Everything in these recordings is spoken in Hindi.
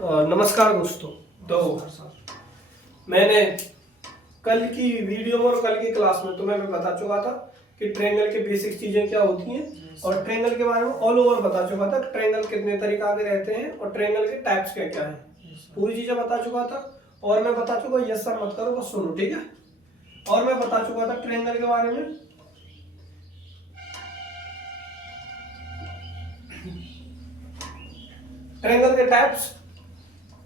नमस्कार दोस्तों। तो मैंने कल की वीडियो में और कल की क्लास में तुम्हें मैं बता चुका था कि ट्रायंगल के बेसिक चीजें क्या होती हैं और ट्रायंगल के बारे में ऑल ओवर बता चुका था। ट्रायंगल कितने तरीका के रहते हैं और ट्रायंगल के टाइप्स क्या क्या हैं, पूरी चीजें बता चुका था। और मैं बता चुका, यस सर मत करो, बस सुनो, ठीक है। और मैं बता चुका था ट्रायंगल के बारे में ट्रायंगल के टाइप्स।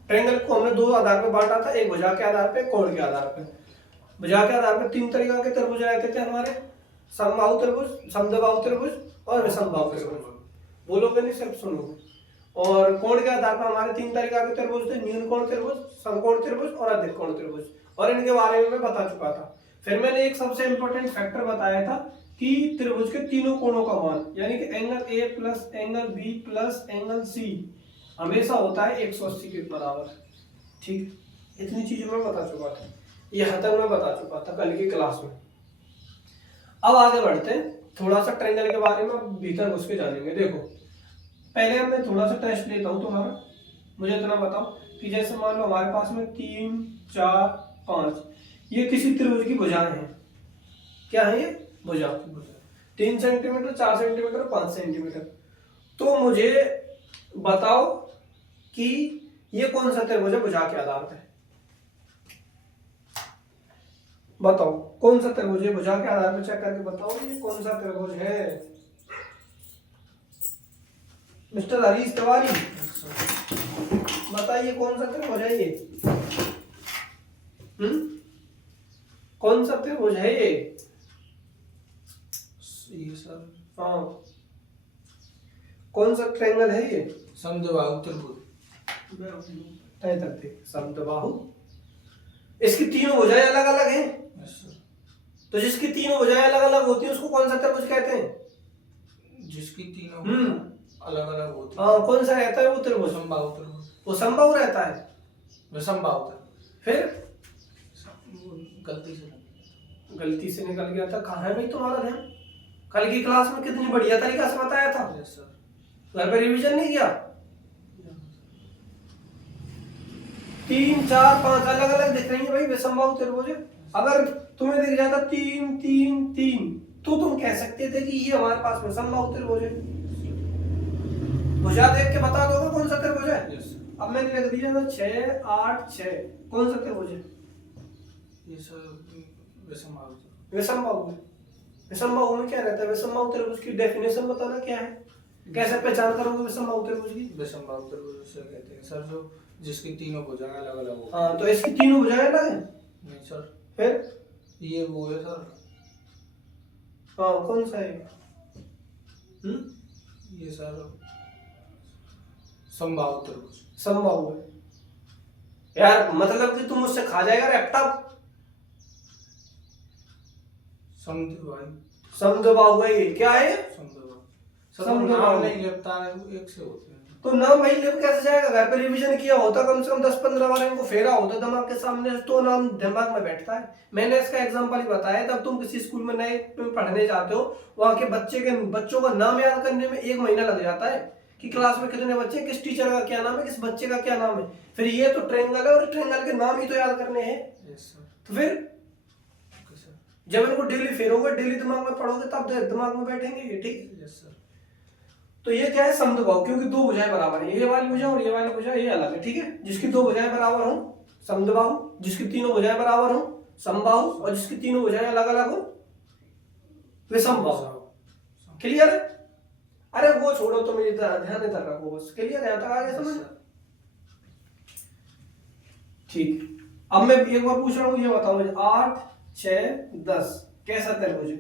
ट्रायंगल को हमने दो आधार पे बांटा था, एक भुजा के आधार पे, कोण के आधार पे। भुजा के आधार पे तीन तरीका के त्रिभुज रहते थे हमारे, समबाहु त्रिभुज, समद्विबाहु त्रिभुज और विषमबाहु त्रिभुज। बोलोगे नहीं, सिर्फ सुनोगे। और कोण के आधार पर हमारे तीन तरीका के त्रिभुज थे, न्यून कोण त्रिभुज, समकोण त्रिभुज और अधिक कोण त्रिभुज। और इनके बारे में मैं बता चुका था। फिर मैंने एक सबसे इंपॉर्टेंट फैक्टर बताया था कि त्रिभुज के तीनों कोणों का मान, यानी कि angle A plus angle B plus angle C हमेशा होता है 180 के बराबर। ठीक, इतनी चीजें मैं बता चुका था, यहां तक मैं बता चुका था कल की क्लास में। अब आगे बढ़ते हैं, थोड़ा सा ट्रायंगल के बारे में भीतर घुस के जानेंगे। देखो, पहले अब मैं थोड़ा सा टेस्ट लेता हूं तुम्हारा। मुझे इतना बताओ कि जैसे मान लो हमारे पास में 3 4 5 ये किसी त्रिभुज की भुजाएं हैं। क्या है ये? भुजा। 3 सेंटीमीटर, 4 सेंटीमीटर, 5 सेंटीमीटर। तो मुझे बताओ कि ये कौन सा त्रिभुज है भुजा के आधार पे। बताओ कौन सा त्रिभुज है भुजा के आधार पे, चेक करके बताओ ये कौन सा त्रिभुज है। मिस्टर हरीश तिवारी, बताइए कौन सा त्रिभुज है ये। कौन सा त्रिभुज है ये? सर, हाँ, कौन सा ट्रायंगल है ये? समद्विबाहु त्रिभुज। तय करते समद्विबाहु। इसकी तीनों भुजाएं अलग अलग हैं, तो जिसकी तीनों भुजाएं अलग अलग होती हैं उसको कौन सा त्रिभुज कहते हैं? जिसकी तीनों अलग अलग होती है। हाँ, कौन सा रहता है वो त्रिभुज? समबाहु त्रिभुज। वो समबाहु रहता है। विषमबाहु त्रिभुज। फिर गलती से निकल गया था। कहाँ है भाई तुम्हारा ध्यान? कल की क्लास में कितनी बढ़िया तरीका से बताया था। Yes sir. घर पे रिवीजन नहीं किया? 3 4 5 अलग अलग दिख रही है भाई विषमबाहु त्रिभुज। अगर तुम्हें दिख जाता 3 3 3 तो तुम कह सकते थे कि ये हमारे पास विषमबाहु त्रिभुज है। भुजा देख के बता दोगे कौन सा त्रिभुज है? यस। अब मैंने लिख दिया था 6 8 6, कौन सा त्रिभुज है? ये सर विषमबाहु। विषमबाहु है। विषमबाहु में क्या रहता है? विषमबाहु त्रिभुज की डेफिनेशन बताना क्या है, कैसे पहचान करोगे विषमबाहु त्रिभुज की? विषमबाहु त्रिभुज उसे कहते हैं सर जो जिसकी तीनों भुजाएं अलग अलग हो। हाँ, तो इसकी तीनों भुजाएं अलग हैं। नहीं सर, फिर ये वो है सर। हाँ, कौन सा है? ये सर समबाहु त्रिभुज। समबाहु है। यार मतलब कि तुम मुझसे खा जाएगा लैपटॉप। समद्विबाहु है ये। क्या है? समद्विबाहु नहीं लगता है, वो एक से होते हैं। तो नाम भाई लिप कैसे जाएगा? घर पे रिवीजन किया होता कम से कम 10-15 बार, इनको फेरा होता दिमाग के सामने, तो नाम दिमाग में बैठता है। मैंने इसका एग्जांपल ही बताया। तब तुम किसी स्कूल में नए पढ़ने जाते हो, वहां के बच्चों का नाम याद करने में 1 महीना लग जाता है कि क्लास में कितने बच्चे, किस टीचर का क्या नाम है, किस बच्चे का क्या नाम है। फिर ये तो ट्रायंगल है और ट्रायंगल के नाम ही तो याद करने हैं। तो फिर जब इनको डेली फेरोगे, डेली दिमाग में पढ़ोगे, तब दिमाग में बैठेंगे ये। ठीक है सर। तो ये क्या है? समद्विबाहु, क्योंकि दो भुजाएं बराबर है। ये वाली भुजा और ये वाली भुजा ये अलग है। ठीक है, जिसकी दो भुजाएं बराबर हो समद्विबाहु, जिसकी तीनों भुजाएं बराबर हो समबाहु, और जिसकी तीनों भुजाएं अलग अलग हो विषमबाहु। क्लियर है? अरे वो छोड़ो, तुम ये ध्यान इधर रखो बस। क्लियर है? तक आगे समझ? ठीक। अब मैं एक बार पूछ रहा हूँ, ये बताओ मुझे 8 6 10 कैसा त्रिभुज है?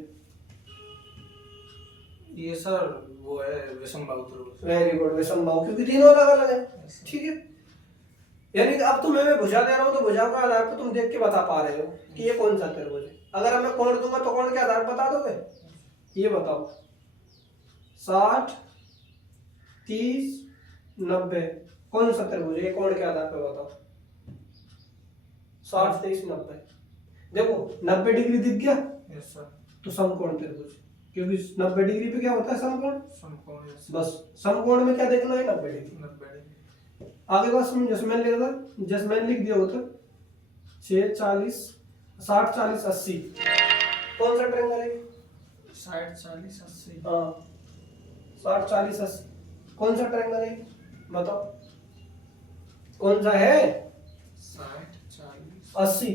ये सर वो है विषमबाहु त्रिभुज। वेरी गुड, विषमबाहु, क्योंकि तीनों अलग अलग है। ठीक है, यानी कि अब तुम्हें मैं भुजा दे रहा हूं तो भुजा के आधार पर तुम देख के बता पा रहे हो कि ये कौन सा त्रिभुज है। अगर मैं कोण दूंगा तो कोण के आधार पर बता दोगे? ये बताओ 60 30 90 कौन सा त्रिभुज है? कोण के आधार पर बताओ। 60 30 90। देखो 90 डिग्री दिख गया। Yes sir. तो समकोण त्रिभुज, क्योंकि 90 डिग्री पे क्या होता है? समकोण। समकोण। बस समकोण में क्या देखना है? 90 डिग्री। आगे बात सुन, जैसमैन लिखा था, जैसमैन लिख दिया होता 6 40 60 40 80, कौन सा ट्रायंगल है? 60 40 80। हाँ 60 40 80 कौन सा ट्रायंगल है बताओ, कौन सा है? 60 40 80।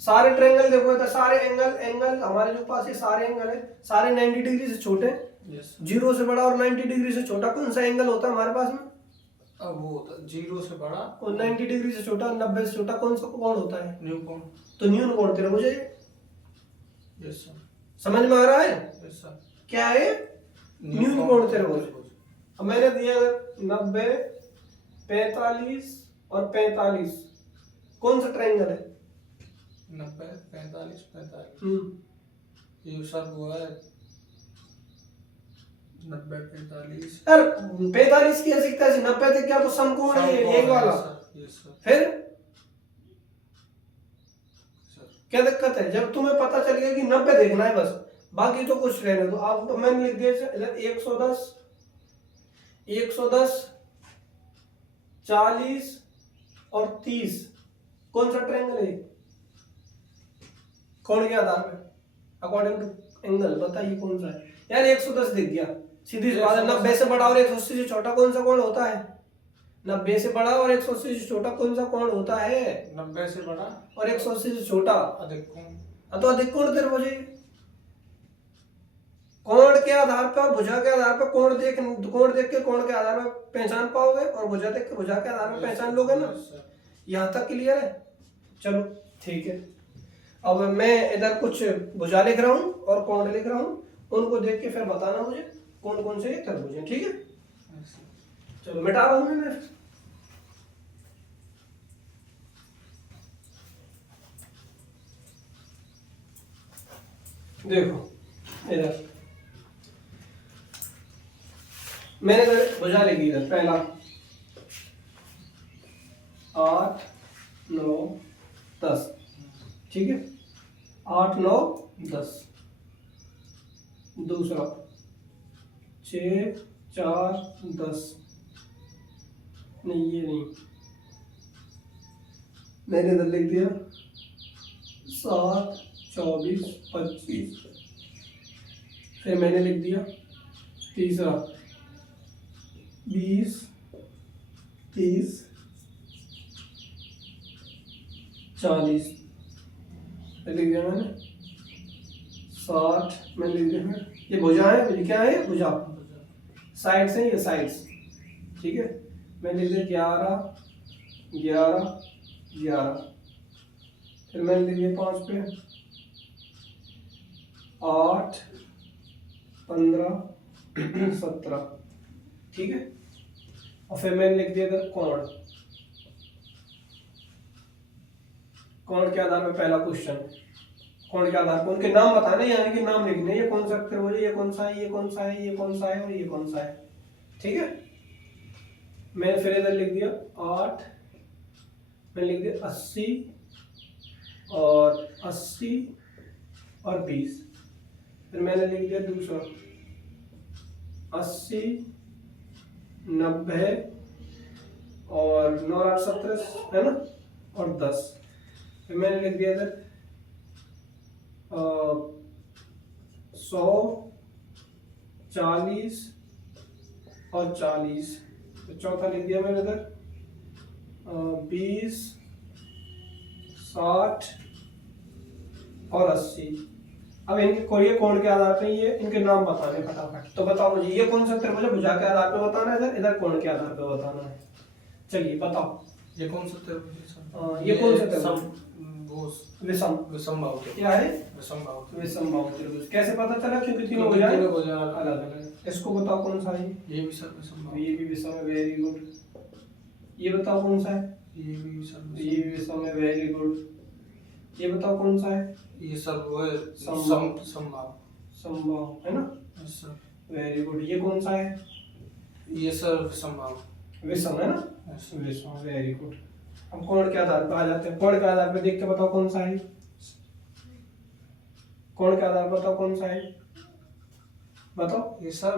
सारे ट्रायंगल देखो तो सारे एंगल हमारे जो पास ये सारे एंगल है, सारे 90 डिग्री से छोटे हैं। यस। 0 से बड़ा और 90 डिग्री से छोटा कौन सा एंगल होता है हमारे पास में? अब वो होता है 0 से बड़ा और 90 डिग्री से छोटा, 90 से छोटा कौन सा कोण होता है? न्यू कोण। तो न्यून कोण तेरे मुझे यस सर। समझ में आ रहा है? Yes sir. क्या है? न्यून कोण तेरे मुझे। अब मैंने दिया 90 45 और 45, कौन सा ट्रायंगल है? 90 45 45। ये सर वो है 90 45। यार 45 की ऐसी कैसे 90 तक क्या तो समकोण है ये वाला। Yes sir. फिर सर क्या दिक्कत है? जब तुम्हें पता चल गया कि 90 देखना है बस, बाकी तो कुछ रहने दो। अब मैंने लिख दिया इधर 110 40 और 30, कौन सा ट्रायंगल है? कोण के आधार पे अकॉर्डिंग टू एंगल बताइए कौन सा है? यार 110 दिख गया, सीधी सी बात है। 90 से बड़ा और 180 से छोटा कौन सा कोण होता है? 90 से बड़ा और 180 से छोटा कौन सा कोण होता है? 90 से बड़ा और 180 से छोटा अधिक कोण। तो अधिक कोण तेरे मुझे कोण के आधार पर और भुजा के आधार पर कोण देख के कोण के आधार पर पहचान पाओगे, और भुजा देख के भुजा के आधार पर पहचान लोगे ना। यहाँ तक क्लियर है? चलो ठीक है। अब मैं इधर कुछ भुजा लिख रहा हूँ और कोण लिख रहा हूँ, उनको देख के फिर बताना मुझे कौन कौन से त्रिभुज हैं, ठीक है? चलो मिटा रहा हूँ मैं। देखो इधर मैंने इधर भुजा लिखी, इधर पहला 8 9 10, ठीक है? 8 9 10। दूसरा 6 4 10, नहीं ये नहीं, मैंने इधर लिख दिया 7 24 25। फिर मैंने लिख दिया तीसरा 20 30 40, लिख दिया मैंने 60, मैंने लिख दिया। ये भुजा है, ये क्या है? भुजा साइड्स हैं, ये साइड्स, ठीक है? मैंने लिख दिया 11 11 11। फिर मैंने लिख दिया 5 पे 8 15 17, ठीक है? और फिर मैंने लिख दिया इधर कोण। कोण के आधार पर पहला क्वेश्चन, कोण के आधार पर उनके नाम बताने, यानी कि नाम लिखने, ये कौन सा त्रिभुज है, ये कौन सा है, ये कौन सा है, ये कौन सा है और ये कौन सा है, ठीक है? मैंने फिर इधर लिख दिया 8, मैंने लिख दिया 80 और 80 और 20। फिर मैंने लिख दिया दूसरा 80 90 और 9 8 17 है ना, और 10। फिर मैंने लिख दिया इधर 100 40 और 40। तो चौथा लिख दिया मैंने इधर 20 60 और 80। अब इनके कोई कोण के आधार पे ये इनके नाम बताने फटाफट। तो बताओ मुझे ये कौन सा त्रिभुज है? भुजा के आधार पे बताना है, इधर इधर कोण के आधार पे बताना है। चलिए बताओ ये कौन सा त्रिभुज है सर? ये कौन सा त्रिभुज? विषम विषम बाहु। क्या है? विषम बाहु। विषम बाहु त्रिभुज। कैसे पता चला? क्योंकि तीनों भुजा अलग अलग। इसको बताओ कौन सा है? ये भी सर विषम बाहु। ये भी विषम है, वेरी गुड। ये बताओ कौन सा है? ये भी विषम। ये भी विषम है, वेरी गुड। ये बताओ कौन सा है? ये सर वो है समबाहु। समबाहु। समबाहु है ना, सर वेरी गुड। ये कौन सा है? ये सर विषम बाहु। विषम है ना, विषम, वेरी गुड। हम कोण के आधार पर आ जाते हैं। कोण के आधार पर देख के बताओ कौन सा है? कोण के आधार पर बताओ कौन सा है? बताओ। ये सर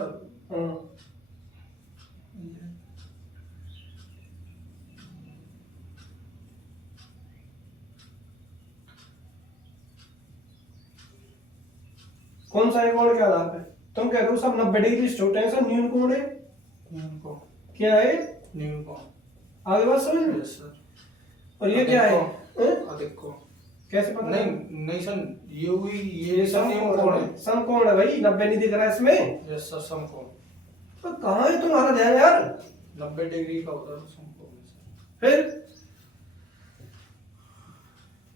कौन सा है कोण के आधार पे? तुम कह रहे हो सब 90 डिग्री स्टोट है, सब न्यून कोण है। न्यून कोण। क्या है? न्यून कोण। आगे बात समझ में? Yes sir. और ये क्या है? हैं? अधिक कोण। कैसे पता? नहीं नहीं सर, ये हुई, ये समकोण है। समकोण है भाई, 90 नहीं दिख रहा है इसमें। यस सर, समकोण। तो कहाँ है तुम्हारा ध्यान यार? 90 डिग्री का होता है समकोण। फिर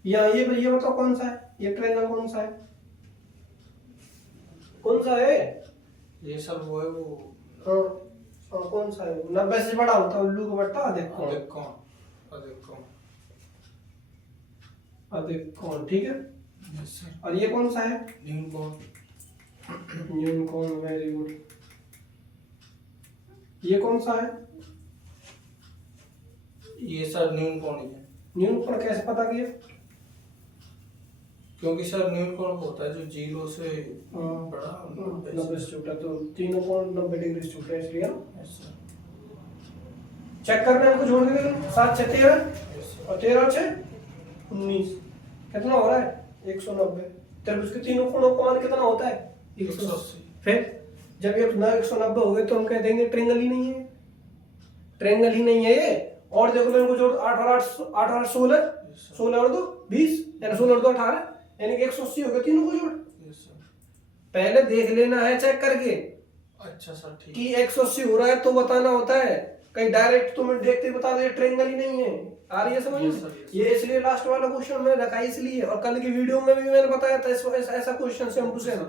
ये बताओ कौन सा है? ये ट्रायंगल कौन सा है? कौन सा है? ये सर वो है, वो हाँ हाँ, कौन सा है? 90 से बड़ा होता है उल्लू का बट्टा। देखो अधिक कोण। अधिक कोण। अधिक कोण, ठीक है। Yes sir. और ये कौन सा है? न्यून कोण। न्यून कोण, वेरी गुड। ये कौन सा है? ये सर न्यून कोण ही है। न्यून कोण कैसे पता किया? क्योंकि सर न्यून कोण होता है जो 0 से बड़ा 90 से छोटा, तो तीनों कोण 90 डिग्री से छोटा है इसलिए। Yes sir. चेक करना हमको, जोड़ के 7 6 13 यस सर। और 13 6 19 कितना हो रहा है? 190। त्रिभुज के तीनों कोणों का मान कितना होता है? 180। फिर जब ये 190 हो गए तो हम कह देंगे ट्रायंगल ही नहीं है। ट्रायंगल ही नहीं है ये। और देखो मैं इनको जोड़ 8 और 8 16 16 और 2 20, यानी 16 और 2 18, यानी कि 180 हो गए तीनों को जोड़। Yes sir. पहले देख लेना है चेक करके अच्छा सर, ठीक कि 180 हो रहा है तो बताना होता है। कहीं डायरेक्ट तुम्हें देखते ही बता दे ट्रायंगल ही नहीं है। आ रही है समझ में? Yes, sir, yes, sir. ये इसलिए लास्ट वाला क्वेश्चन मैंने रखा है इसलिए, और कल की वीडियो में भी मैंने बताया था ऐसा question same to same.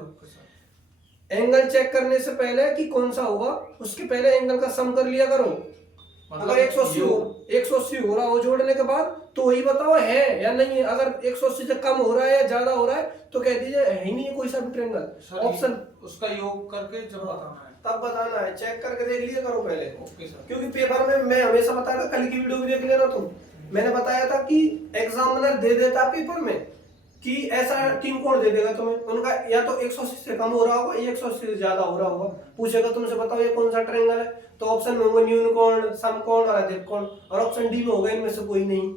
Angle check करने से पहले कि कौन सा होगा, उसके पहले एंगल का सम कर लिया करो। अगर 180 हो रहा हो जोड़ने के बाद तो वही बताओ है या नहीं है। अगर 180 से कम हो रहा है या ज्यादा हो रहा है तो कह दीजिए है ही नहीं है कोई सा भी ट्रायंगल। ऑप्शन उसका योग करके जब बताना है तब बताना है। चेक करके देख लिया करो पहले। Okay sir. क्योंकि पेपर में मैं हमेशा बताया था, कल की वीडियो भी देख लेना तुम। मैंने बताया था कि एग्जामिनर दे देता पेपर में कि ऐसा 3 कोण दे देगा तुम्हें, उनका या तो 180 से कम हो रहा होगा या 180 से ज्यादा हो रहा होगा। पूछेगा तुमसे बताओ ये कौन सा ट्रायंगल है, तो ऑप्शन में होगा न्यून कोण, समकोण और अधिक कोण, और ऑप्शन डी में होगा इनमें से कोई नहीं।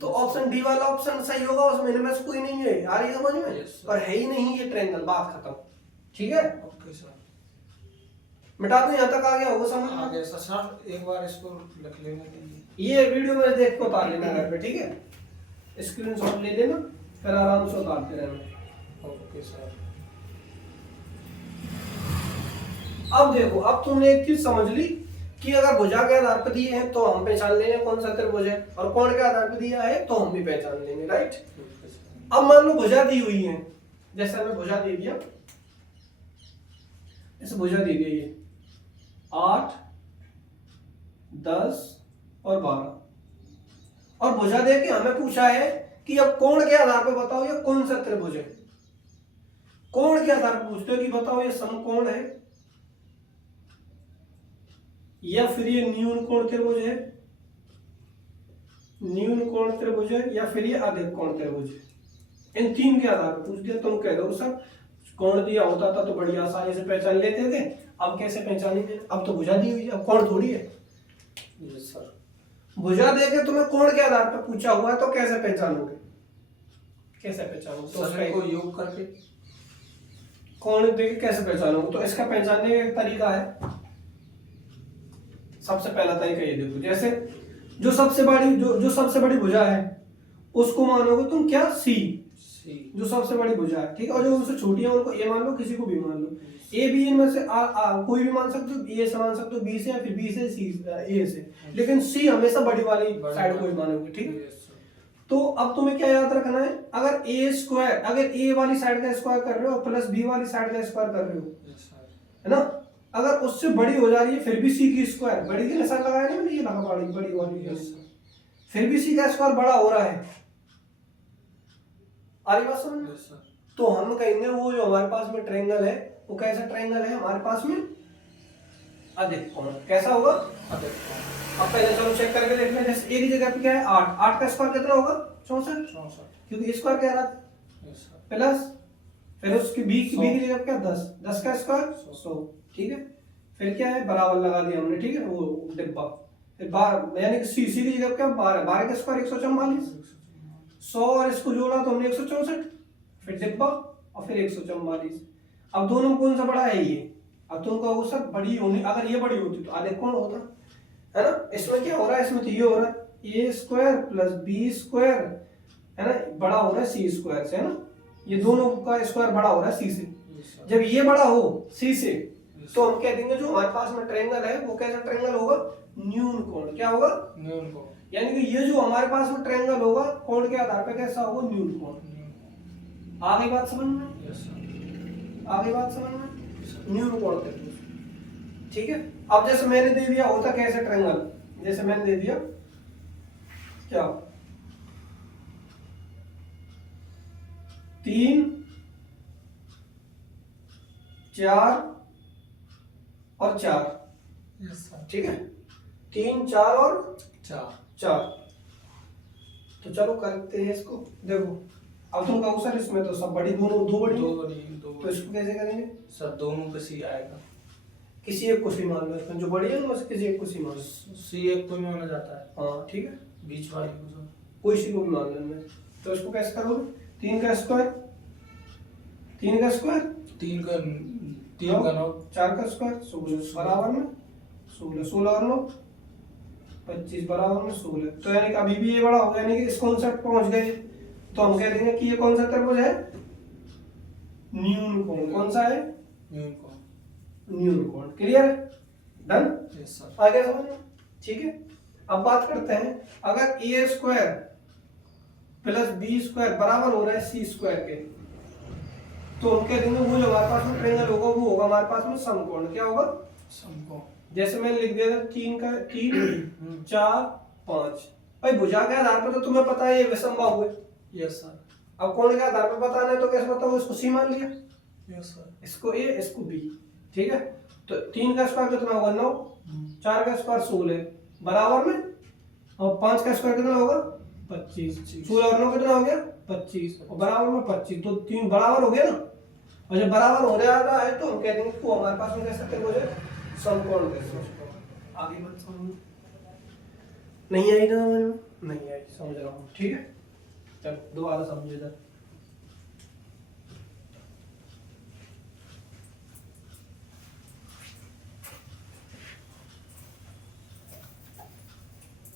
तो ऑप्शन डी वाला ऑप्शन सही होगा, उसमें इनमें से कोई नहीं है। आ रही है समझ में? Yes, और है ही नहीं ये ट्रायंगल, बात खत्म। ठीक है, ओके सर। मिटा दो, यहाँ तक आ गया होगा समझ में? आगे सर एक बार इसको लिख लेने के लिए ये वीडियो में देख के उतार लेना घर पे, ठीक है? स्क्रीनशॉट ले लेना, फिर आराम से उतारते रहना। Okay sir. अब देखो, अब तुमने एक चीज समझ ली कि अगर भुजा के आधार पर दिए हैं तो हम पहचान लेंगे कौन सा त्रिभुज है, और कोण के आधार पर दिया है तो हम भी पहचान लेंगे, राइट? अब मान लो भुजा दी हुई है, जैसे हमें भुजा दे दिया, ऐसे भुजा दी गई है 8 10 और 12, और भुजा दे के हमें पूछा है कि अब कोण के आधार पर बताओ ये कौन सा त्रिभुज है। कोण के आधार पर पूछते हो कि बताओ ये समकोण है या फिर ये न्यून कोण त्रिभुज है, न्यून कोण त्रिभुज है, या फिर ये अधिक कोण त्रिभुज है। इन 3 के आधार पर पूछ दिया। तुम कह दो सर कोण दिया होता था तो बड़ी आसानी से पहचान लेते थे, अब कैसे पहचानेंगे? अब तो भुजा दी हुई है, अब कोण थोड़ी है। Yes sir. भुजा देके तुम्हें कोण के आधार पर पूछा हुआ है तो कैसे पहचानोगे? कैसे पहचानोगे? तो सर को योग करके कोण देके कैसे पहचानोगे? तो इसका पहचानने का एक तरीका है। सबसे पहला तरीका ये देखो, जैसे जो सबसे बड़ी भुजा है उसको मानोगे तुम क्या? सी, जो सबसे बड़ी भुजा है, ठीक है? और जो उनसे छोटी है उनको ए मान लो, किसी को भी मान लो। ए बी इनमें से कोई भी मान सकते हो, ए से मान सकते हो, बी से, या फिर बी से सी, ए से, लेकिन सी हमेशा बड़ी वाली साइड को ही मानोगे, ठीक है? तो अब तुम्हें क्या याद रखना है, अगर ए वाली साइड का स्क्वायर कर रहे हो प्लस बी वाली साइड का स्क्वायर कर रहे हो, है ना? अगर उससे बड़ी हो जा रही है फिर भी सी की स्क्वायर, बड़ी के निशान लगाया ना मैंने, ये लगा बड़ी वाली, फिर भी सी का स्क्वायर बड़ा हो रहा है। आ रही बात समझ? तो हम कहेंगे वो जो हमारे पास में ट्रायंगल है वो कैसा ट्रायंगल है हमारे पास में? अधिक कोण। कैसा होगा? अधिक कोण। अब पहले चलो चेक करके देख लें। जैसे ए की जगह पे क्या है? 8, 8 का स्क्वायर कितना होगा? 64, क्योंकि स्क्वायर कह रहा था, प्लस फिर उसकी बी की जगह पे क्या? 10, 10 का स्क्वायर 100, ठीक है? फिर क्या है? बराबर लगा दिया हमने, ठीक है? वो डिब्बा, फिर 12 यानी कि सी की जगह पे क्या? 12, 12 का स्क्वायर 144, 100 और इसको जोड़ा तो हमने 164, फिर डिब्बा, और फिर 144। अब दोनों में कौन सा बड़ा है ये? अब तुम कहोगे सर बड़ी होनी, अगर ये बड़ी होती तो आधे कौन होता, है ना? इसमें क्या हो रहा है, इसमें तो ये हो रहा है ए स्क्वायर प्लस बी स्क्वायर, है ना, बड़ा हो रहा है सी स्क्वायर से, है ना? ये दोनों का स्क्वायर बड़ा हो रहा है सी से। जब ये बड़ा हो सी से तो हम कह देंगे जो हमारे पास में ट्रायंगल है वो कैसा ट्रायंगल होगा? न्यून कोण। क्या होगा? न्यून कोण। यानी कि ये जो हमारे पास में ट्रायंगल होगा कोण के आधार पर कैसा होगा? न्यून कोण। आ गई बात समझ में? Yes sir. आ गई बात समझ में? न्यून कोण त्रिभुज, ठीक है। अब जैसे मैंने दे दिया होता कैसे ट्रायंगल, जैसे मैंने दे दिया क्या 3 4 और 4, यस सर। ठीक है, 3 4 और 4। तो चलो करते हैं इसको। देखो अब तुम कहो सर इसमें तो सब बड़ी, दोनों दो बड़ी, तो इसको कैसे करेंगे? सर दोनों पे सी आएगा। किसी एक को सी मान लो, इसमें जो बड़ी है ना किसी एक को सी मान लो। सी एक को ही माना जाता है। हाँ ठीक है, बीच वाली को सर। कोई सी को भी मान लो इनमें। तो इसको कैसे करोगे? 3 का स्क्वायर, 3 का स्क्वायर, 3 का 9, 4 का स्क्वायर 16 बराबर में 16, 16 और 9 25 बराबर में 16। तो यानी कि अभी भी ये बड़ा होगा, यानी कि इस कॉन्सेप्ट पहुंच गए। तो हम कह देंगे कि ये कौन सा त्रिभुज है? न्यून कोण। कौन सा है? न्यून कोण। न्यून कोण। क्लियर है? डन? Yes sir. आ गया समझ में? ठीक है। अब बात करते हैं, अगर ए स्क्वायर प्लस बी स्क्वायर बराबर हो रहा है सी स्क्वायर के, तो हम कह देंगे वो जो हमारे पास में ट्रायंगल होगा वो होगा हमारे पास में समकोण। क्या होगा? समकोण। जैसे मैंने लिख दिया था 3 का 3 4 5। भाई भुजा के आधार पर तो तुम्हें पता है ये विषमबाहु है। Yes sir. अब कोण के आधार पर बताना है तो कैसे बताओ? इसको सी मान लिया, यस सर। इसको ए, इसको बी, ठीक है। तो 3 का स्क्वायर कितना होगा? 9, 4 का स्क्वायर 16 बराबर में, और 5 का स्क्वायर कितना होगा? 25। 16 और 9 कितना हो गया? 25, और बराबर में 25। तो 3 बराबर हो गया ना। और जब बराबर हो रहा है तो हम कह देंगे कि हमारे पास में कैसे त्रिभुज है? समकोण त्रिभुज। आगे बात समझ में नहीं आई ना? समझ में नहीं आई? समझ रहा हूँ, ठीक है। चल दोबारा समझे इधर।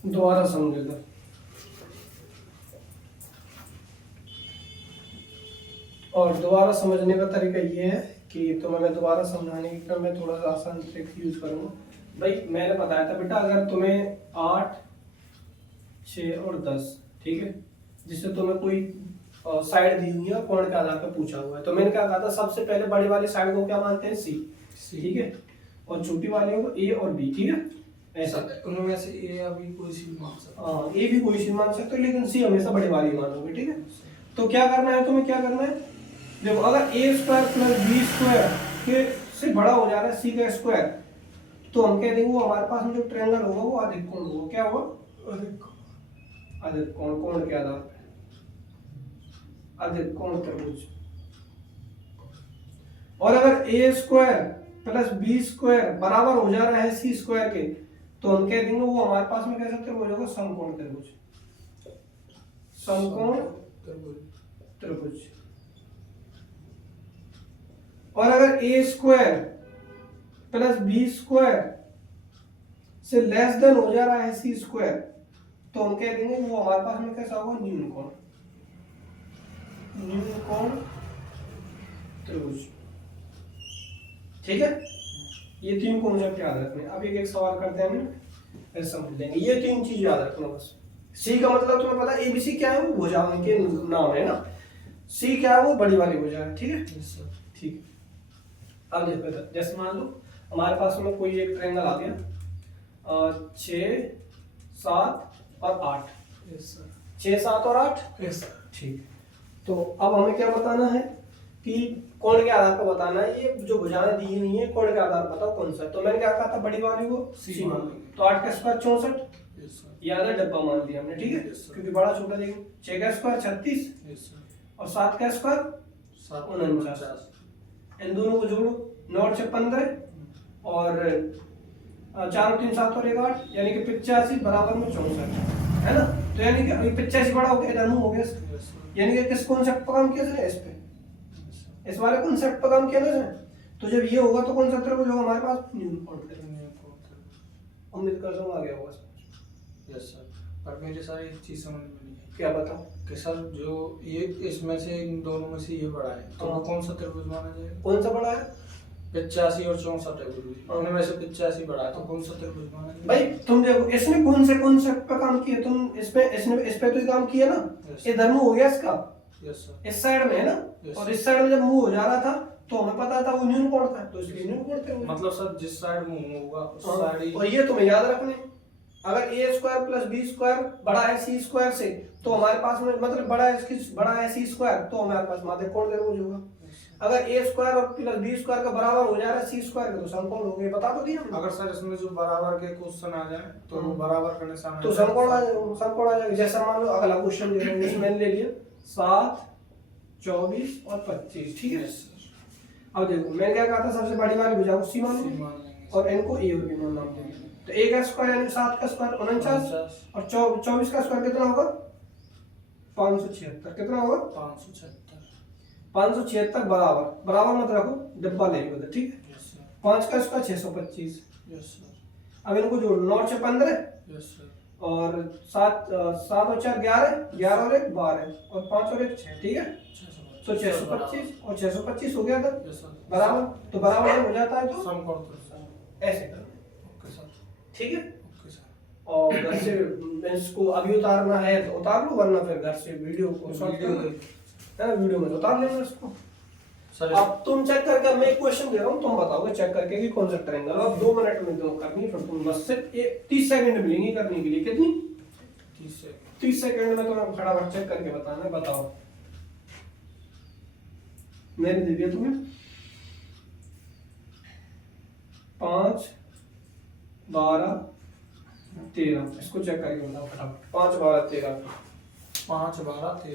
दोबारा समझे इधर। और दोबारा समझने का तरीका ये है कि तुम्हें मैं दोबारा समझाने की क्रम में थोड़ा सा आसान ट्रिक यूज करूंगा। भाई मैंने बताया था बेटा, अगर तुम्हें 8 6 और 10, ठीक है, जिससे तुम्हें कोई साइड दी हुई है कोण के आधार पर पूछा हुआ है, तो मैंने क्या कहा था? सबसे पहले बड़ी वाली साइड को क्या मानते हैं? सी, ठीक है, और छोटी वाली को ए और बी, ठीक है। ऐसा उनमें से ए या बी कोई सी मान सकते हैं। हाँ, ए भी कोई सी मान सकते हो, लेकिन सी हमेशा बड़ी वाली मानोगे, ठीक है। तो क्या करना है तुम्हें? क्या करना है? देखो अगर ए स्क्वायर प्लस बी स्क्वायर के से बड़ा हो जा रहा है सी का स्क्वायर, तो हम कह देंगे वो हमारे पास में जो ट्रायंगल होगा वो अधिक कोण होगा। क्या होगा? अधिक कोण। कोण के आधार पे अधिक कोण त्रिभुज। और अगर ए स्क्वायर प्लस बी स्क्वायर बराबर हो जा रहा है सी स्क्वायर के, तो हम कह देंगे वो हमारे पास में कैसा त्रिभुज होगा? समकोण त्रिभुज। समकोण त्रिभुज। और अगर ए स्क्वायर प्लस बी स्क्वायर से लेस देन हो जा रहा है सी स्क्वायर, तो हम कह देंगे वो हमारे पास में कैसा होगा? न्यून कोण। न्यून कोण त्रिभुज, ठीक है। ये 3 कॉन्सेप्ट याद रखने। अब एक एक सवाल करते हैं, हम ऐसे समझ लेंगे। ये 3 चीज याद रखना बस। सी का मतलब तुम्हें पता है, एबीसी क्या है? वो भुजाओं के नाम है ना। सी क्या है? वो बड़ी वाली भुजा है, ठीक है। ठीक है। अब देखो इधर, जैसे मान लो हमारे पास में कोई एक ट्रायंगल आ गया 6 7 और 8। 6 7 और 8, ठीक। तो अब हमें क्या बताना है कि कोण के आधार पर बताना है। ये जो भुजाएं दी हुई हैं कोण के आधार पर बताओ कौन सा है। तो मैंने क्या कहा था? बड़ी वाली को सी मान ली। तो 8 का स्क्वायर 64, याद है, डब्बा मान लिया हमने, ठीक है, क्योंकि बड़ा छोटा देखेंगे। 6 का स्क्वायर 36 और 7 का स्क्वायर 49। इन दोनों को जोड़ो, 9 और 6 15 और 4 और 3 7 और 1 8, यानी कि 85 बराबर में 64, है ना। तो यानी कि अभी 85 बड़ा हो गया, इधर हो गया, यानी कि किस कॉन्सेप्ट पर काम किया जाए? इस पे इस वाले कॉन्सेप्ट पर काम किया ना इसमें। तो जब ये होगा तो कौन सा त्रिभुज होगा हमारे पास, न्यूनकोण त्रिभुज। उम्मीद करता हूँ आ गया होगा। यस सर, पर मेरे सारे एक चीज समझ में नहीं आई क्या बताओ कि सर जो ये इसमें से इन दोनों में से ये बड़ा है तो वो कौन सा त्रिभुज माना जाएगा? कौन सा बड़ा है 85 और 64 है गुरुजी, उनमें से 85 बड़ा है तो कौन सा त्रिभुज माना जाएगा? भाई? तुम देखो इसने कौन से कॉन्सेप्ट पर काम किया, तुम इस पे तो ही काम किया ना। Yes. इधर मुंह हो गया इसका, यस सर। इस साइड में है ना। Yes. और इस साइड में जब मुंह हो जा रहा था तो हमें पता था वो न्यूनकोण था, तो इसलिए न्यूनकोण त्रिभुज। मतलब सर जिस साइड मुंह होगा उस हाँ, साइड ही। और ये तुम्हें याद रखने, अगर ए स्क्वायर प्लस बी स्क्वायर बड़ा है सी स्क्वायर से, तो हमारे पास में मतलब बड़ा है सी स्क्वायर, तो हमारे पास माध्य कोण त्रिभुज होगा। अगर ए स्क्वायर और प्लस बी स्क्वायर का बराबर हो जा रहा है सी स्क्वायर का, तो समकोण हो गया। बता तो दिया हमने। अगर सर इसमें जो बराबर के क्वेश्चन आ जाए तो वो बराबर का निशान तो समकोण आ जाएगा। जैसा मान लो अगला क्वेश्चन दे रहे हैं, इसमें मैंने ले लिया 7, 24 और 25, ठीक है। अब देखो मैंने क्या कहा था, सबसे बड़ी वाली भुजा को सी मान लो और इनको ए और बी मान नाम देंगे। तो ए का स्क्वायर यानी 7 का स्क्वायर 49 और 24 का स्क्वायर कितना होगा 576। कितना होगा 576 बराबर, बराबर मत रखो डब्बा ले लो, ठीक है। 5 का स्क्वायर 625। अब इनको जोड़, 9 से 15 और 7 और 4 11, 11 और 1 12 और 5 और 1 6, ठीक है। तो 625 और 625 हो गया था बराबर। तो बराबर जब हो जाता है तो ऐसे करना, ठीक है। और घर से इसको अभी उतारना है तो उतार लो, वरना फिर घर से वीडियो को शॉर्ट है, वीडियो में उतार लेना इसको। अब तुम चेक करके, मैं एक क्वेश्चन दे रहा हूँ, तुम बताओगे चेक करके कि कौन सा ट्रायंगल। अब 2 मिनट में दो करनी, फिर तुम बस सिर्फ 30 सेकंड मिलेंगे करने के लिए। कितनी? 30 सेकंड में तुम्हें फटाफट चेक करके बताना है। बताओ, मैंने दे दिया तुम्हें 5, 12, 13। इसको चेक करके बताओ फटाफट। 5, 12,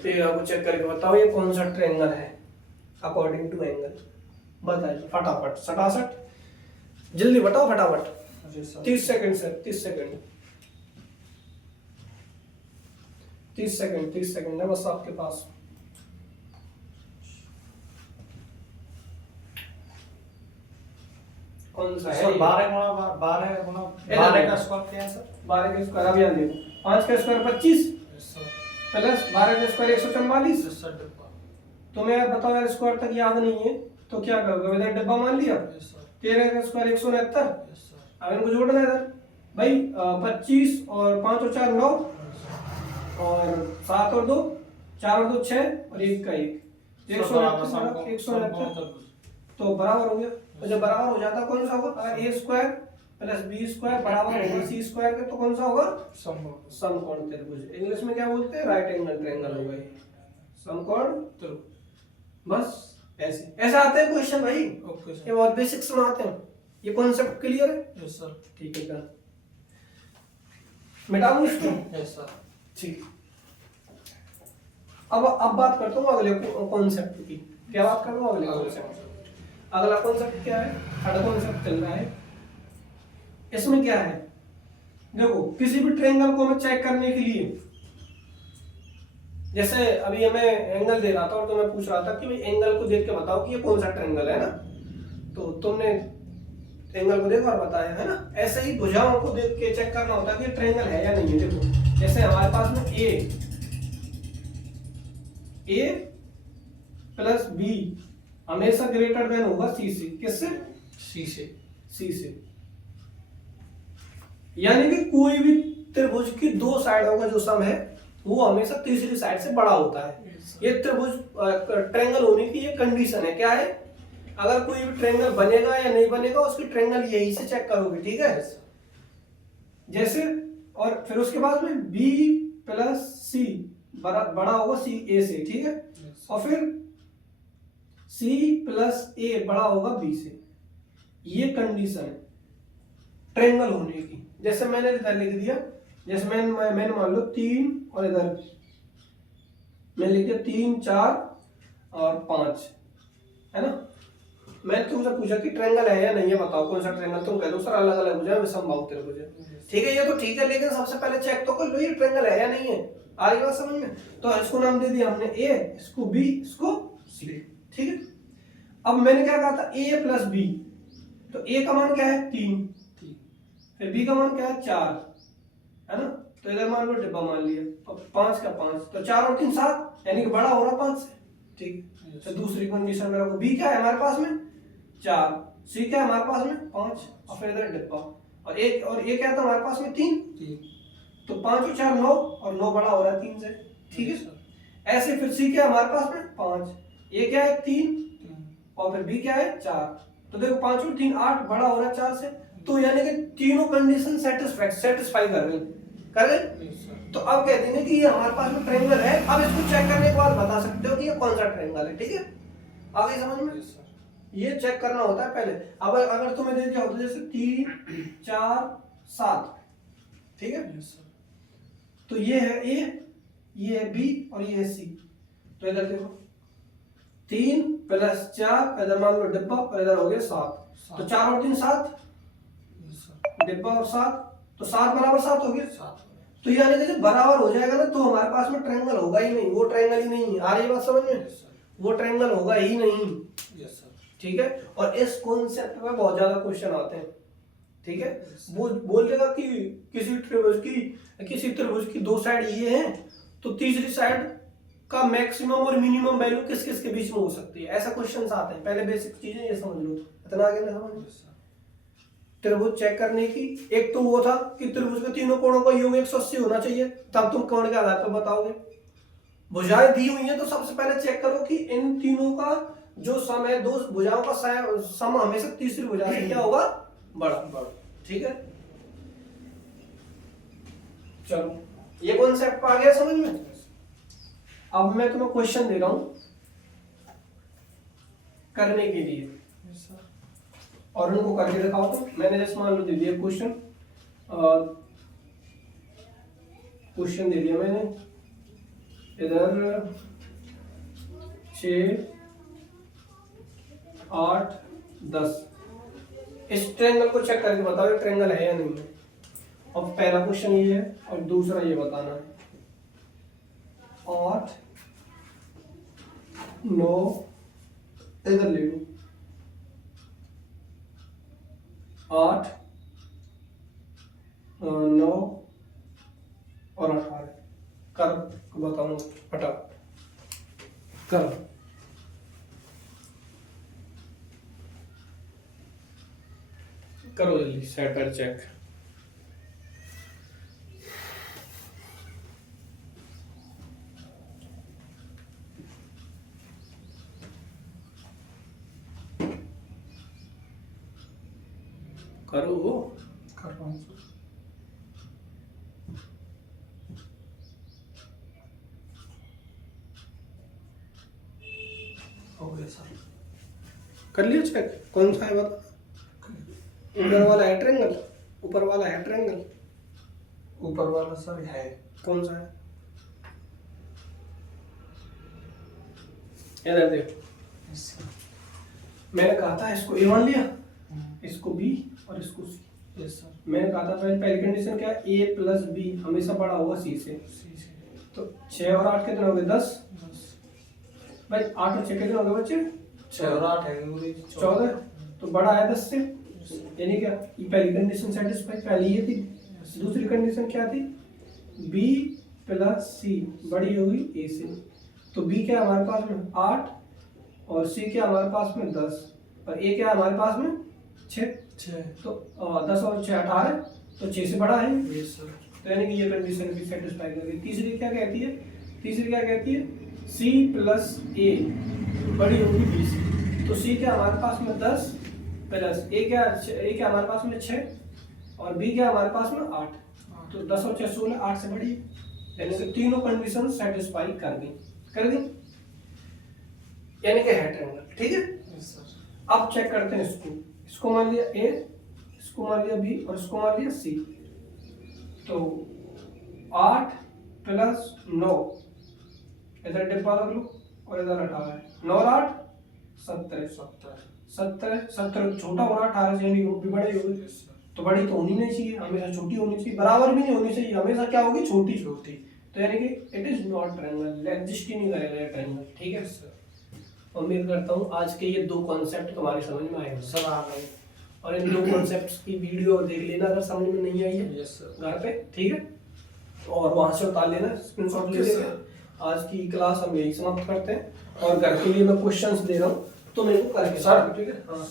13 को चेक करके बताओ ये कौन सा ट्रायंगल है अकॉर्डिंग टू एंगल। बताइए फटाफट, 67, जल्दी बताओ फटाफट। 30 सेकंड सर, 30 सेकंड 30 सेकंड है बस आपके पास। कौन सा है? 12 का स्क्वायर क्या है सर? 12 का स्क्वायर अब याद देखो, 5 का स्क्वायर 25 प्लस 12 का स्क्वायर 144। तुम्हें बताओ यार स्क्वायर तक याद नहीं है तो क्या करोगे, इधर डब्बा मान लिया। 13 का स्क्वायर 169। अब इनको जोड़ना है इधर भाई, 25 और 5 और 4 9 और 7 और 2 4 और 2 6 और 1 का 1 169 तो बराबर हो गया। तो जब बराबर हो जाता कौन सा होगा? अगर ए स्क्वायर प्लस बी स्क्वायर बराबर होगा सी स्क्वायर के, तो कौन सा होगा? समकोण त्रिभुज। इंग्लिश में क्या बोलते हैं? राइट एंगल ट्रायंगल होगा ये समकोण त्रिभुज। बस ऐसे ऐसे आते हैं क्वेश्चन भाई। ओके सर, ये बहुत बेसिक्स में आते हैं। ये कॉन्सेप्ट क्लियर है? Yes sir. ठीक है सर, मिटाऊं इसको? Yes sir. ठीक। अब बात करता हूँ अगले कॉन्सेप्ट की। क्या बात कर रहा हूँ? अगले कॉन्सेप्ट। अगला कॉन्सेप्ट क्या है? थर्ड कॉन्सेप्ट चल रहा है। इसमें क्या है देखो, किसी भी ट्रायंगल को हमें चेक करने के लिए, जैसे अभी हमें एंगल दे रहा था और तुम्हें पूछ रहा था कि भाई एंगल को देख के बताओ कि ये कौन सा ट्रायंगल है ना, तो तुमने एंगल को देखा और बताया है ना। ऐसे ही भुजाओं को देख के चेक करना होता है कि ट्रायंगल है या नहीं है। देखो जैसे हमारे पास में ए प्लस बी हमेशा ग्रेटर देन होगा सी से। किससे? सी से। यानी कि कोई भी त्रिभुज की 2 साइडों का जो सम है वो हमेशा तीसरी साइड से बड़ा होता है। ये त्रिभुज ट्रायंगल होने की ये कंडीशन है। क्या है? अगर कोई भी ट्रायंगल बनेगा या नहीं बनेगा उसकी ट्रायंगल यही से चेक करोगे, ठीक है। जैसे और फिर उसके बाद में बी प्लस सी बड़ा होगा सी ए से, ठीक है। और फिर सी प्लस ए बड़ा होगा बी से। ये कंडीशन है ट्रायंगल होने की। जैसे मैंने इधर लिख दिया, जैसे मैंने मान लो 3 और इधर मैंने लिख दिया 3 4 और 5 है ना। मैं तुमसे पूछा कि ट्रायंगल है या नहीं है, बताओ कौन सा ट्रायंगल। तुम कह दो सर अलग अलग भुजा में समबाहु त्रिभुज है। ठीक है, ये तो ठीक है, लेकिन सबसे पहले चेक तो कर लो ये ट्रायंगल है या नहीं है। आ रही बात समझ में? तो इसको नाम दे दिया हमने ए, इसको बी, इसको सी, ठीक है। अब मैंने क्या कहा था a प्लस बी, तो a का मान क्या है 3, फिर b का मान क्या है 4, है ना। तो इधर मान लो डिब्बा मान लिया, अब 5 का 5, तो 4 और 3 7, यानी कि बड़ा हो रहा 5 से, ठीक। तो दूसरी कंडीशन मेरे को b क्या है हमारे पास में 4, c क्या है हमारे पास में 5, और फिर इधर डिब्बा, और ये क्या था हमारे पास में 3, तो 5 और 4 9, और 9 बड़ा हो रहा है 3 से, ठीक है। ऐसे फिर c क्या है हमारे पास में 5, ये क्या है 3, और फिर b क्या है 4, तो देखो 5 और 3 8, बड़ा हो रहा है 4 से, तो यानी कि तीनों कंडीशन सेटिस्फाई कर गई। तो अब कहते हैं कि ये हमारे पास में ट्रायंगल है। अब इसको चेक करने के बाद बता सकते हो कि ये कौन सा ट्रायंगल है, ठीक है। आगे समझ में, ये चेक करना होता है पहले। अब अगर तुम्हें दे दिया होता जैसे 3 4 7, ठीक है, तो ये है a, ये है b और ये है c। तो इधर देखो 3 प्लस 4, इधर मान लो डिब्बा, और इधर हो गया 7, तो 4 और 3 7, डिब्बा और 7, तो 7 बराबर 7 हो गया। तो ये यानी कि जब बराबर हो जाएगा ना, तो हमारे पास में ट्रायंगल होगा ही नहीं, वो ट्रायंगल ही नहीं है। आ रही बात समझ में, वो ट्रायंगल होगा ही नहीं, ठीक है। और इस कॉन्सेप्ट में बहुत ज्यादा क्वेश्चन आते हैं, ठीक है। वो बोल देगा कि किसी त्रिभुज की दो साइड ये हैं, तो तीसरी साइड का मैक्सिमम और मिनिमम वैल्यू किस किस के बीच में हो सकती है, ऐसा क्वेश्चन आते हैं। पहले बेसिक चीजें ये समझ लो, इतना आगे ना समझ। त्रिभुज चेक करने की एक तो वो था कि त्रिभुज के तीनों कोणों का योग 180 होना चाहिए, तब तुम कोण के आधार पर बताओगे। भुजाएं दी हुई हैं, तो सबसे पहले चेक करो कि इन तीनों का जो सम है, दो भुजाओं का सम हमेशा तीसरी भुजा से क्या होगा बड़ा, ठीक है। चलो ये कॉन्सेप्ट आ गया समझ में। अब मैं तुम्हें क्वेश्चन दे रहा हूं करने के लिए, और उनको करके दिखाओ। तो मैंने जैसे मान लो दे दिया क्वेश्चन दे दिया मैंने, इधर 6 8 10, इस ट्रायंगल को चेक करके बताओ ये ट्रायंगल है या नहीं है। अब पहला क्वेश्चन ये है, और दूसरा ये बताना है 8 9, इधर ले लो 8 9 और 18, कर बताऊँ हटा कर। करो जल्दी सेटर चेक। करो कर रहा हूँ सर। हो गया सर। कर लिया चेक, कौन सा है बता। ऊपर वाला है ट्रायंगल, ऊपर वाला है ट्रायंगल, ऊपर वाला सर है। कौन सा है इधर देखो। मैंने कहा था इसको ए मान लिया, इसको बी और इसको सी। Yes sir. मैंने कहा था पहली कंडीशन क्या है, ए प्लस बी हमेशा बड़ा होगा सी से। तो 6 और 8 कितने हो गए 10 भाई, 8 और 6 कितने हो गए बच्चे 6 और 8 है 14, तो बड़ा है 10 से, यानी क्या ये पहली कंडीशन सेटिस्फाई, पहली ये थी। दूसरी कंडीशन क्या थी, बी प्लस सी बड़ी होगी ए से, तो बी क्या हमारे पास में 8 और सी क्या हमारे पास में 10 और ए क्या हमारे पास में 6, तो 10 और 6 18, तो 6 से बड़ा है। Yes sir. तो यानी कि ये कंडीशन भी सेटिस्फाई कर गई। तीसरी क्या कहती है, तीसरी क्या कहती है, सी प्लस ए बड़ी होगी बी से, तो सी क्या हमारे पास में 10 प्लस ए क्या हमारे पास में 6 और बी क्या हमारे पास में 8, तो 10 और 6 16, 8 से बड़ी है। यानी कि तीनों कंडीशन सेटिस्फाई कर दी, यानी कि है ट्रायंगल, ठीक है। Yes sir. अब चेक करते हैं इसको मान लिया ए, इसको मान लिया बी और इसको मान लिया सी, तो 8 प्लस 9, इधर डिब्बा रख लो और इधर 18, 9 और 8 17, 17 छोटा हो रहा 18 से, यानी भी बड़ी होगी, तो बड़ी तो होनी नहीं चाहिए, हमेशा छोटी होनी चाहिए, बराबर भी नहीं होनी चाहिए, हमेशा क्या होगी छोटी। तो यानी कि it is not triangle, exist ही नहीं करेगा ये ट्रायंगल, ठीक है। उम्मीद करता हूँ आज के ये 2 कॉन्सेप्ट तुम्हारे समझ में आए सर आ गए। और इन 2 कॉन्सेप्ट्स की वीडियो देख लेना अगर समझ में नहीं आई है यस सर। घर पे, ठीक है, और वहां से उतार लेना, स्क्रीनशॉट ले Okay, लेना। आज की क्लास हम यही समाप्त करते हैं और घर के लिए मैं क्वेश्चंस दे रहा हूँ तो मेरे को करके सर। ठीक है, हाँ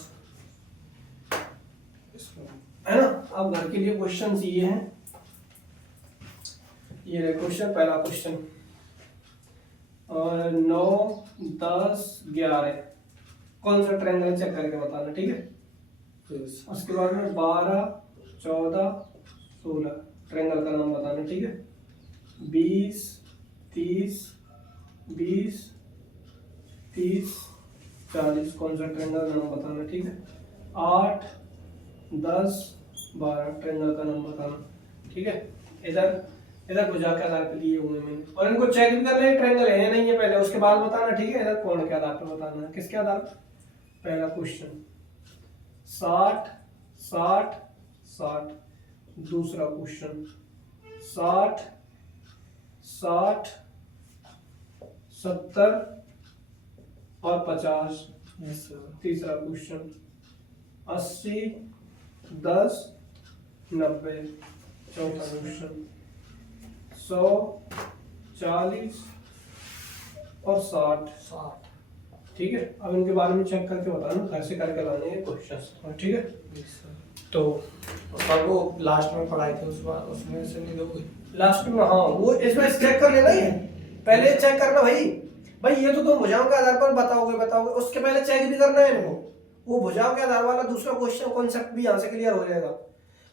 इसमें है ना। अब घर के लिए क्वेश्चंस ये हैं, ये रहे क्वेश्चन। पहला क्वेश्चन 9, 10, 11 कौन सा ट्रायंगल चेक करके बताना, ठीक है। यस। उसके बाद में 12, 14, 16 ट्रायंगल का नाम बताना, ठीक है। 20, 30, 20, 30, 40 कौन सा ट्रायंगल का नाम बताना, ठीक है। 8, 10, 12 ट्रायंगल का नाम बताना, ठीक है। इधर इधर भुजा के आधार पे लिए हुए मैंने, और इनको चेक भी करना है ट्रायंगल है या नहीं है पहले, उसके बाद बताना, ठीक है। इधर कोण के आधार पे बताना है, किसके आधार पे। पहला क्वेश्चन 60, 60, 60। दूसरा क्वेश्चन 60, 60, 70 और 50। Yes sir. तीसरा क्वेश्चन 80, 10, 90। चौथा क्वेश्चन 100, 40 और 60। 60। ठीक है। अब इनके बारे में चेक करके बताना, घर से करके लाने हैं क्वेश्चन, ठीक है। Yes sir. तो सर वो लास्ट में पढ़ाई थी उस बार, उसमें से नहीं दोगे? लास्ट में, हाँ वो इसमें चेक कर लेना ही है, पहले चेक करना भाई। भाई ये तो तुम भुजाओं के आधार पर बताओगे, उसके पहले चेक भी करना है इनको। वो भुजाओं के आधार वाला दूसरा क्वेश्चन कॉन्सेप्ट भी यहाँ से क्लियर हो जाएगा।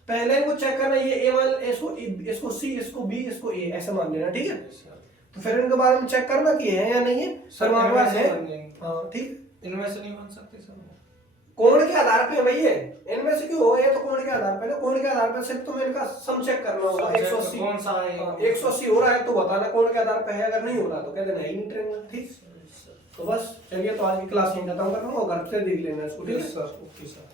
पहले इनको चेक करना, ये ए मान, इसको सी, इसको बी, इसको ए, ऐसे मान लेना, ठीक है। तो फिर इनके बारे में चेक करना कि है या नहीं है। सर हमारे पास है, हाँ ठीक है। इनमें से नहीं बन सकते सर? कोण के आधार पे भाई है, इनमें से क्यों हो, ये तो कोण के आधार पे ना, कोण के आधार पे सिर्फ तुम्हें इनका सम चेक करना होगा। 180 कौन सा है? 180 हो रहा है तो बताना कोण के आधार पे है, अगर नहीं हो रहा तो कह देना है ही नहीं ट्रायंगल, ठीक। तो बस चलिए, तो आज की क्लास यहीं खत्म कर रहा हूँ और घर से देख लेना इसको, ठीक है सर। Okay sir.